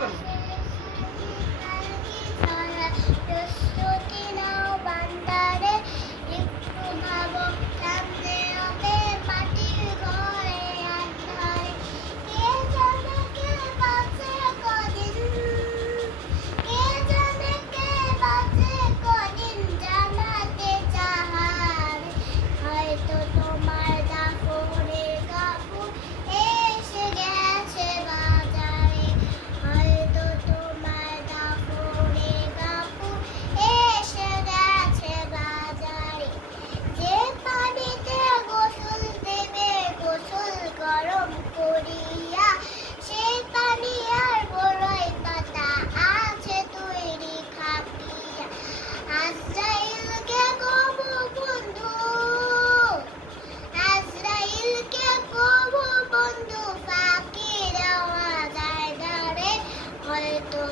বলো। তোমার দাফনের কাপড় এসে গেছে বাজারে, হয়তো তোমার দাফনের কাপড় এসে গেছে বাজারে। যে পানিতে গোসল দেবে গোসল গরম করিয়া, সেই পানি আর বড়ই পাতা আছে তৈরি খাপিয়া। আজরাইলকে কবু বন্ধু, আজরাইলকে কবু বন্ধু ফাঁকি দেওয়া যায় না রে, হয়তো